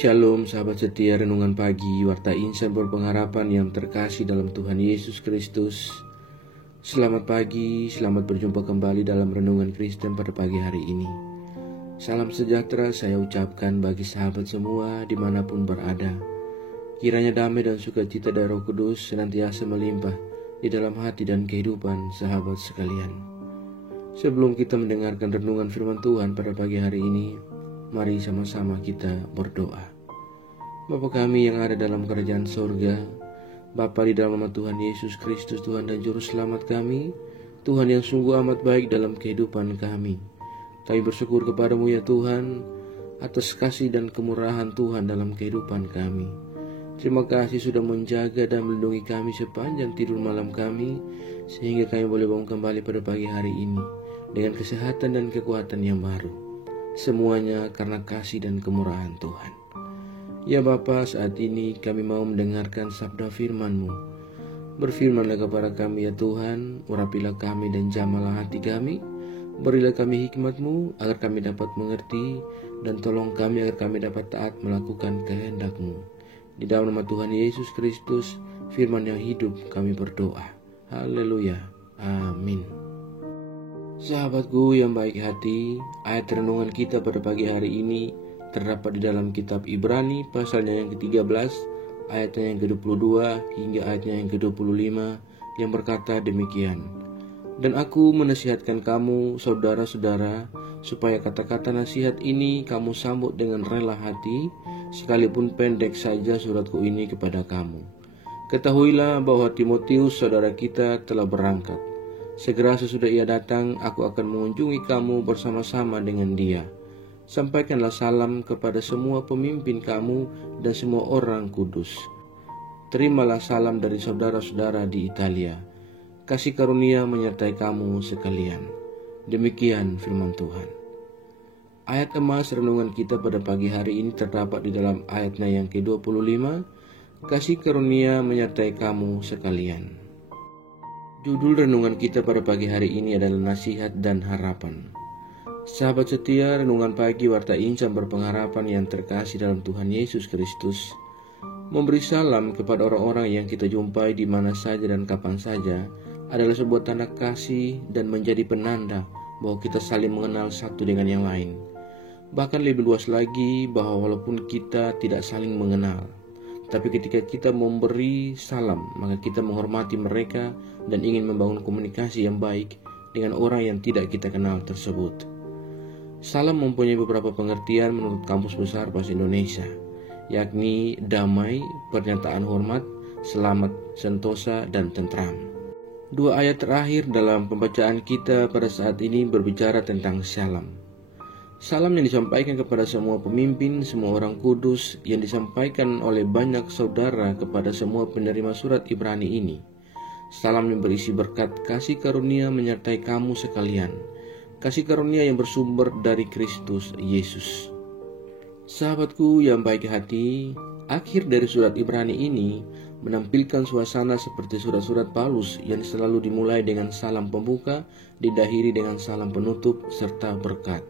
Shalom sahabat setia renungan pagi Warta Insan Berpengharapan yang terkasih dalam Tuhan Yesus Kristus. Selamat pagi, selamat berjumpa kembali dalam renungan Kristen pada pagi hari ini. Salam sejahtera saya ucapkan bagi sahabat semua dimanapun berada. Kiranya damai dan sukacita dari Roh Kudus senantiasa melimpah di dalam hati dan kehidupan sahabat sekalian. Sebelum kita mendengarkan renungan firman Tuhan pada pagi hari ini, mari sama-sama kita berdoa. Bapa kami yang ada dalam kerajaan sorga, Bapa di dalam nama Tuhan Yesus Kristus, Tuhan dan Juru Selamat kami, Tuhan yang sungguh amat baik dalam kehidupan kami. Kami bersyukur kepadamu ya Tuhan, atas kasih dan kemurahan Tuhan dalam kehidupan kami. Terima kasih sudah menjaga dan melindungi kami sepanjang tidur malam kami, sehingga kami boleh bangun kembali pada pagi hari ini dengan kesehatan dan kekuatan yang baru. Semuanya karena kasih dan kemurahan Tuhan. Ya Bapa, saat ini kami mau mendengarkan sabda firman-Mu. Berfirmanlah kepada kami ya Tuhan, urapilah kami dan jamalah hati kami. Berilah kami hikmat-Mu agar kami dapat mengerti, dan tolong kami agar kami dapat taat melakukan kehendak-Mu. Di dalam nama Tuhan Yesus Kristus, firman yang hidup kami berdoa. Haleluya. Amin. Sahabatku yang baik hati, ayat renungan kita pada pagi hari ini terdapat di dalam kitab Ibrani pasalnya yang ke-13, ayatnya yang ke-22 hingga ayatnya yang ke-25 yang berkata demikian. Dan aku menasihatkan kamu, saudara-saudara, supaya kata-kata nasihat ini kamu sambut dengan rela hati, sekalipun pendek saja suratku ini kepada kamu. Ketahuilah bahwa Timotius saudara kita telah berangkat. Segera sesudah ia datang, aku akan mengunjungi kamu bersama-sama dengan dia. Sampaikanlah salam kepada semua pemimpin kamu dan semua orang kudus. Terimalah salam dari saudara-saudara di Italia. Kasih karunia menyertai kamu sekalian. Demikian firman Tuhan. Ayat emas renungan kita pada pagi hari ini terdapat di dalam ayatnya yang ke-25. Kasih karunia menyertai kamu sekalian. Judul renungan kita pada pagi hari ini adalah nasihat dan harapan. Sahabat setia, renungan pagi Warta Insan Berpengharapan yang terkasih dalam Tuhan Yesus Kristus memberi salam kepada orang-orang yang kita jumpai di mana saja dan kapan saja adalah sebuah tanda kasih dan menjadi penanda bahwa kita saling mengenal satu dengan yang lain. Bahkan lebih luas lagi bahwa walaupun kita tidak saling mengenal, tapi ketika kita memberi salam, maka kita menghormati mereka dan ingin membangun komunikasi yang baik dengan orang yang tidak kita kenal tersebut. Salam mempunyai beberapa pengertian menurut Kamus Besar Bahasa Indonesia, yakni damai, pernyataan hormat, selamat, sentosa, dan tentram. Dua ayat terakhir dalam pembacaan kita pada saat ini berbicara tentang salam. Salam yang disampaikan kepada semua pemimpin, semua orang kudus, yang disampaikan oleh banyak saudara kepada semua penerima surat Ibrani ini. Salam yang berisi berkat kasih karunia menyertai kamu sekalian. Kasih karunia yang bersumber dari Kristus Yesus. Sahabatku yang baik hati, akhir dari surat Ibrani ini menampilkan suasana seperti surat-surat Paulus yang selalu dimulai dengan salam pembuka, diakhiri dengan salam penutup, serta berkat.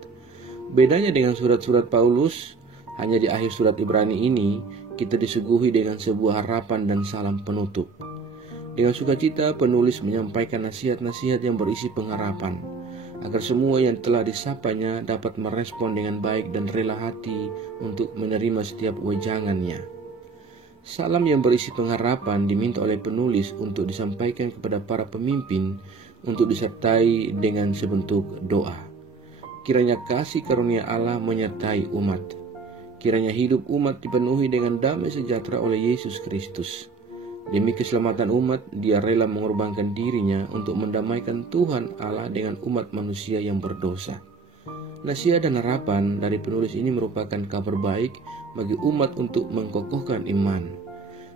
Bedanya dengan surat-surat Paulus, hanya di akhir surat Ibrani ini, kita disuguhi dengan sebuah harapan dan salam penutup. Dengan sukacita, penulis menyampaikan nasihat-nasihat yang berisi pengharapan, agar semua yang telah disapanya dapat merespon dengan baik dan rela hati untuk menerima setiap wejangannya. Salam yang berisi pengharapan diminta oleh penulis untuk disampaikan kepada para pemimpin untuk disertai dengan sebentuk doa. Kiranya kasih karunia Allah menyertai umat. Kiranya hidup umat dipenuhi dengan damai sejahtera oleh Yesus Kristus. Demi keselamatan umat, dia rela mengorbankan dirinya untuk mendamaikan Tuhan Allah dengan umat manusia yang berdosa. Nasihat dan harapan dari penulis ini merupakan kabar baik bagi umat untuk mengkokohkan iman,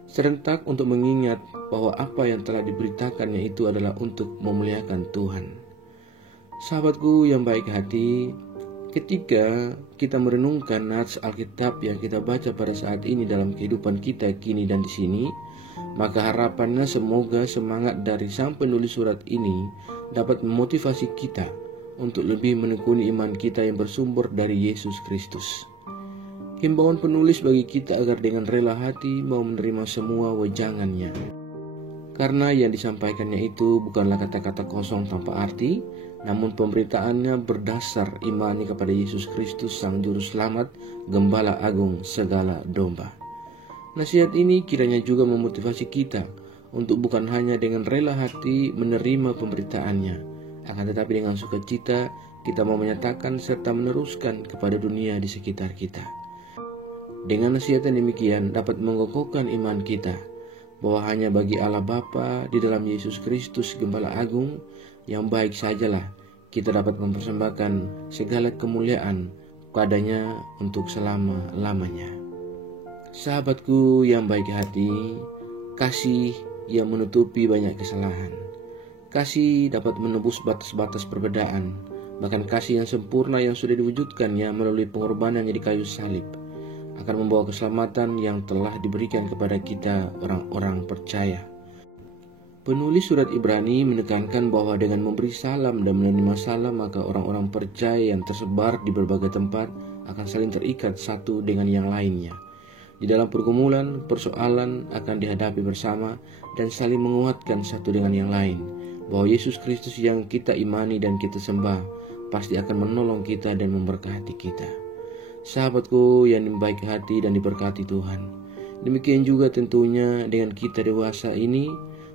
serentak untuk mengingat bahwa apa yang telah diberitakannya itu adalah untuk memuliakan Tuhan. Sahabatku yang baik hati, ketika kita merenungkan nats Alkitab yang kita baca pada saat ini dalam kehidupan kita kini dan di sini, maka harapannya semoga semangat dari sang penulis surat ini dapat memotivasi kita untuk lebih menekuni iman kita yang bersumber dari Yesus Kristus. Himbauan penulis bagi kita agar dengan rela hati mau menerima semua wejangannya. Karena yang disampaikannya itu bukanlah kata-kata kosong tanpa arti, namun pemberitaannya berdasar imani kepada Yesus Kristus Sang Juru Selamat, Gembala Agung segala domba. Nasihat ini kiranya juga memotivasi kita untuk bukan hanya dengan rela hati menerima pemberitaannya, akan tetapi dengan sukacita kita mau menyatakan serta meneruskan kepada dunia di sekitar kita. Dengan nasihat yang demikian dapat mengokohkan iman kita, bahwa hanya bagi Allah Bapa di dalam Yesus Kristus Gembala Agung yang baik sajalah kita dapat mempersembahkan segala kemuliaan padanya untuk selama-lamanya. Sahabatku yang baik hati, kasih yang menutupi banyak kesalahan. Kasih dapat menembus batas-batas perbedaan, bahkan kasih yang sempurna yang sudah diwujudkannya melalui pengorbanannya di kayu salib akan membawa keselamatan yang telah diberikan kepada kita orang-orang percaya. Penulis surat Ibrani menekankan bahwa dengan memberi salam dan menerima salam, maka orang-orang percaya yang tersebar di berbagai tempat akan saling terikat satu dengan yang lainnya. Di dalam pergumulan, persoalan akan dihadapi bersama dan saling menguatkan satu dengan yang lain, bahwa Yesus Kristus yang kita imani dan kita sembah pasti akan menolong kita dan memberkati kita. Sahabatku yang baik hati dan diberkati Tuhan, demikian juga tentunya dengan kita dewasa ini,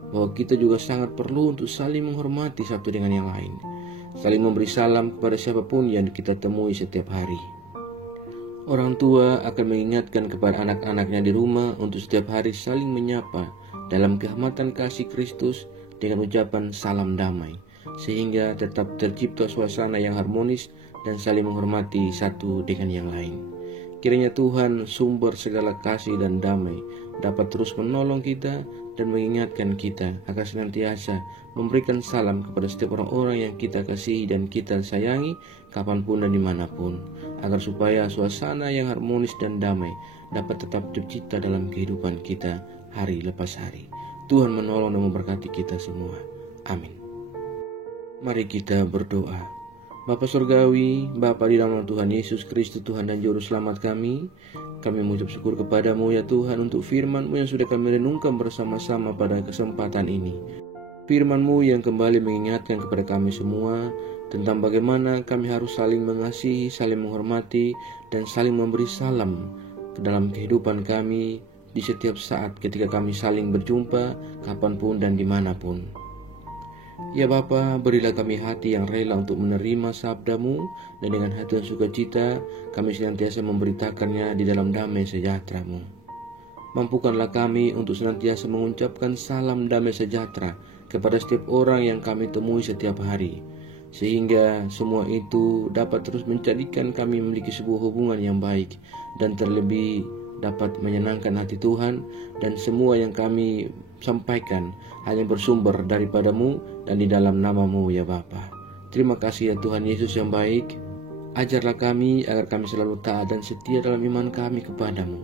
bahwa kita juga sangat perlu untuk saling menghormati satu dengan yang lain, saling memberi salam kepada siapapun yang kita temui setiap hari. Orang tua akan mengingatkan kepada anak-anaknya di rumah untuk setiap hari saling menyapa dalam kehormatan kasih Kristus dengan ucapan salam damai, sehingga tetap tercipta suasana yang harmonis dan saling menghormati satu dengan yang lain. Kiranya Tuhan, sumber segala kasih dan damai, dapat terus menolong kita dan mengingatkan kita agar senantiasa memberikan salam kepada setiap orang-orang yang kita kasihi dan kita sayangi kapanpun dan dimanapun, agar supaya suasana yang harmonis dan damai dapat tetap tercipta dalam kehidupan kita hari lepas hari. Tuhan menolong dan memberkati kita semua. Amin. Mari kita berdoa. Bapa Surgawi, Bapa di dalam Tuhan Yesus Kristus, Tuhan dan Juru Selamat kami mengucap syukur kepadamu ya Tuhan untuk firman-Mu yang sudah kami renungkan bersama-sama pada kesempatan ini. Firman-Mu yang kembali mengingatkan kepada kami semua tentang bagaimana kami harus saling mengasihi, saling menghormati, dan saling memberi salam ke dalam kehidupan kami di setiap saat ketika kami saling berjumpa kapanpun dan dimanapun. Ya Bapa, berilah kami hati yang rela untuk menerima sabda-Mu, dan dengan hati yang sukacita kami senantiasa memberitakannya di dalam damai sejahtera-Mu. Mampukanlah kami untuk senantiasa mengucapkan salam damai sejahtera kepada setiap orang yang kami temui setiap hari, sehingga semua itu dapat terus menjadikan kami memiliki sebuah hubungan yang baik, dan terlebih dapat menyenangkan hati Tuhan, dan semua yang kami sampaikan hanya bersumber daripada-Mu dan di dalam nama-Mu ya Bapa. Terima kasih ya Tuhan Yesus yang baik. Ajarlah kami agar kami selalu taat dan setia dalam iman kami kepadamu.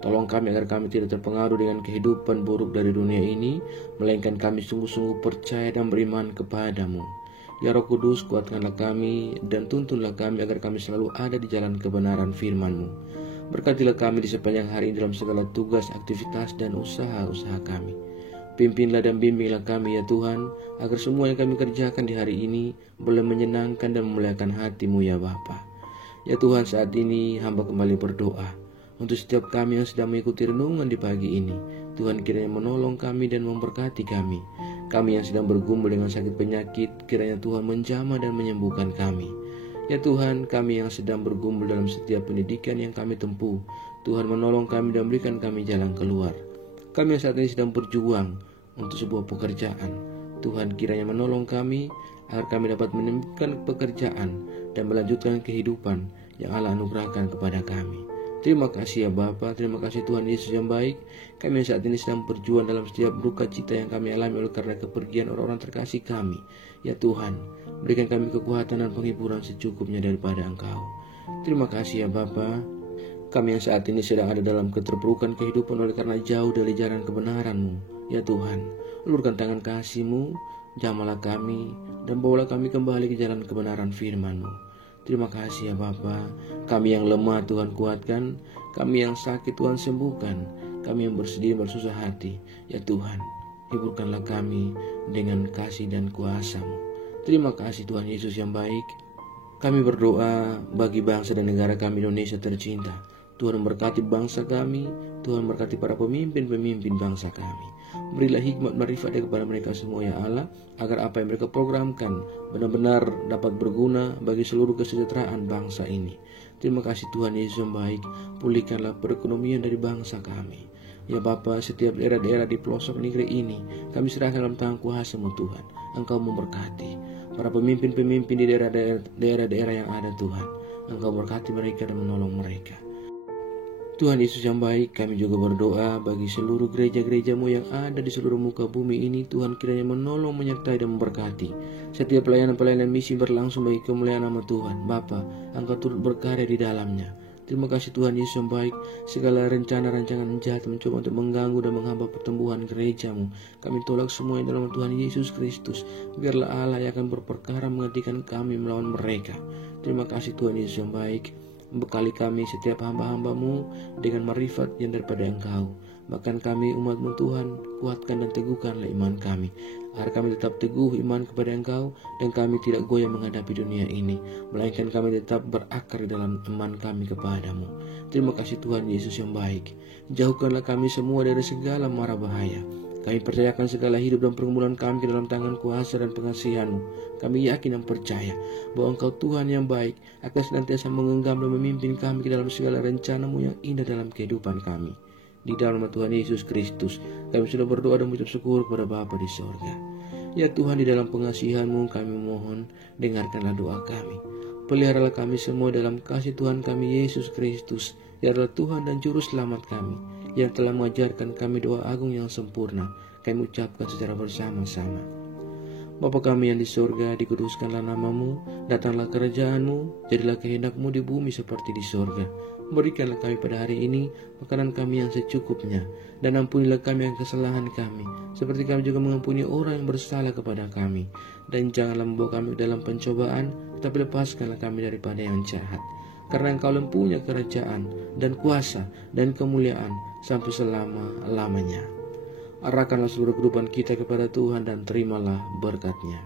Tolong kami agar kami tidak terpengaruh dengan kehidupan buruk dari dunia ini, melainkan kami sungguh-sungguh percaya dan beriman kepadamu. Ya Roh Kudus, kuatkanlah kami dan tuntunlah kami agar kami selalu ada di jalan kebenaran firman-Mu. Berkatilah kami di sepanjang hari dalam segala tugas, aktivitas, dan usaha-usaha kami. Pimpinlah dan bimbinglah kami ya Tuhan, agar semua yang kami kerjakan di hari ini boleh menyenangkan dan memuliakan hati-Mu ya Bapa. Ya Tuhan, saat ini hamba kembali berdoa untuk setiap kami yang sedang mengikuti renungan di pagi ini. Tuhan kiranya menolong kami dan memberkati kami. Kami yang sedang bergumul dengan sakit penyakit, kiranya Tuhan menjamah dan menyembuhkan kami. Ya Tuhan, kami yang sedang bergumul dalam setiap pendidikan yang kami tempuh, Tuhan menolong kami dan berikan kami jalan keluar. Kami yang saat ini sedang berjuang untuk sebuah pekerjaan, Tuhan kiranya menolong kami agar kami dapat menemukan pekerjaan dan melanjutkan kehidupan yang Allah anugerahkan kepada kami. Terima kasih ya Bapa, terima kasih Tuhan Yesus yang baik. Kami yang saat ini sedang berjuang dalam setiap duka cita yang kami alami oleh karena kepergian orang-orang terkasih kami. Ya Tuhan, berikan kami kekuatan dan penghiburan secukupnya daripada Engkau. Terima kasih ya Bapa. Kami yang saat ini sedang ada dalam keterpurukan kehidupan oleh karena jauh dari jalan kebenaran-Mu. Ya Tuhan, ulurkan tangan kasih-Mu, jamahlah kami, dan bawalah kami kembali ke jalan kebenaran firman-Mu. Terima kasih ya Bapa. Kami yang lemah Tuhan kuatkan, Kami yang sakit Tuhan sembuhkan. Kami yang bersedih bersusah hati, ya Tuhan, hiburkanlah kami dengan kasih dan kuasa-Mu. Terima kasih Tuhan Yesus yang baik. Kami berdoa bagi bangsa dan negara kami Indonesia tercinta. Tuhan memberkati bangsa kami, Tuhan memberkati para pemimpin-pemimpin bangsa kami. Berilah hikmat marifat kepada mereka semua ya Allah, agar apa yang mereka programkan benar-benar dapat berguna bagi seluruh kesejahteraan bangsa ini. Terima kasih Tuhan Yesus yang baik, pulihkanlah perekonomian dari bangsa kami. Ya Bapa, setiap daerah-daerah di pelosok negeri ini kami serahkan dalam tangan kuasa-Mu Tuhan. Engkau memberkati para pemimpin-pemimpin di daerah-daerah yang ada Tuhan. Engkau berkati mereka dan menolong mereka. Tuhan Yesus yang baik, kami juga berdoa bagi seluruh gereja-gereja-Mu yang ada di seluruh muka bumi ini. Tuhan kiranya menolong, menyertai dan memberkati. Setiap pelayanan-pelayanan misi berlangsung bagi kemuliaan nama Tuhan. Bapa, Engkau turut berkarya di dalamnya. Terima kasih Tuhan Yesus yang baik. Segala rencana-rancangan jahat mencoba untuk mengganggu dan menghambat pertumbuhan gereja-Mu, kami tolak semua yang dalam Tuhan Yesus Kristus. Biarlah Allah yang akan berperkara menghentikan kami melawan mereka. Terima kasih Tuhan Yesus yang baik. Bekali kami setiap hamba-hamba-Mu dengan marifat yang daripada Engkau. Bahkan kami umat-Mu Tuhan, kuatkan dan teguhkanlah iman kami, agar kami tetap teguh iman kepada Engkau dan kami tidak goyah menghadapi dunia ini, melainkan kami tetap berakar dalam iman kami kepada-Mu. Terima kasih Tuhan Yesus yang baik. Jauhkanlah kami semua dari segala mara bahaya. Kami percayakan segala hidup dan pergumulan kami ke dalam tangan kuasa dan pengasihan-Mu. Kami yakin dan percaya bahwa Engkau Tuhan yang baik akan senantiasa menggenggam dan memimpin kami ke dalam segala rencana-Mu yang indah dalam kehidupan kami. Di dalam Tuhan Yesus Kristus, kami sudah berdoa dan mengucap syukur kepada Bapa di sorga. Ya Tuhan, di dalam pengasihan-Mu kami mohon, dengarkanlah doa kami. Peliharalah kami semua dalam kasih Tuhan kami Yesus Kristus, yang adalah Tuhan dan Juru Selamat kami, yang telah mengajarkan kami doa agung yang sempurna. Kami ucapkan secara bersama-sama. Bapa kami yang di sorga, dikuduskanlah nama-Mu, datanglah kerajaan-Mu, jadilah kehendak-Mu di bumi seperti di sorga. Berikanlah kami pada hari ini makanan kami yang secukupnya, dan ampunilah kami yang kesalahan kami, seperti kami juga mengampuni orang yang bersalah kepada kami. Dan janganlah membawa kami dalam pencobaan, tetapi lepaskanlah kami daripada yang jahat. Karena Engkau mempunyai kerajaan dan kuasa dan kemuliaan sampai selama-lamanya. Arahkanlah seluruh kehidupan kita kepada Tuhan dan terimalah berkat-Nya.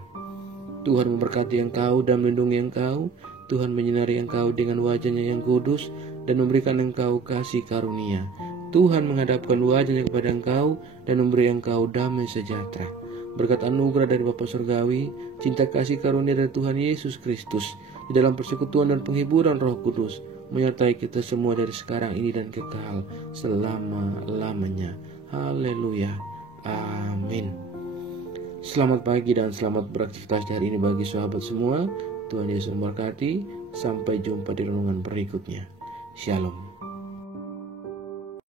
Tuhan memberkati Engkau dan melindungi Engkau. Tuhan menyinari Engkau dengan wajah-Nya yang kudus dan memberikan Engkau kasih karunia. Tuhan menghadapkan wajah-Nya kepada Engkau dan memberi Engkau damai sejahtera. Berkat anugerah dari Bapa Surgawi, cinta kasih karunia dari Tuhan Yesus Kristus, di dalam persekutuan dan penghiburan Roh Kudus, menyertai kita semua dari sekarang ini dan kekal selama-lamanya. Haleluya. Amin. Selamat pagi dan selamat beraktivitas hari ini bagi sahabat semua. Tuhan Yesus memberkati. Sampai jumpa di renungan berikutnya. Shalom.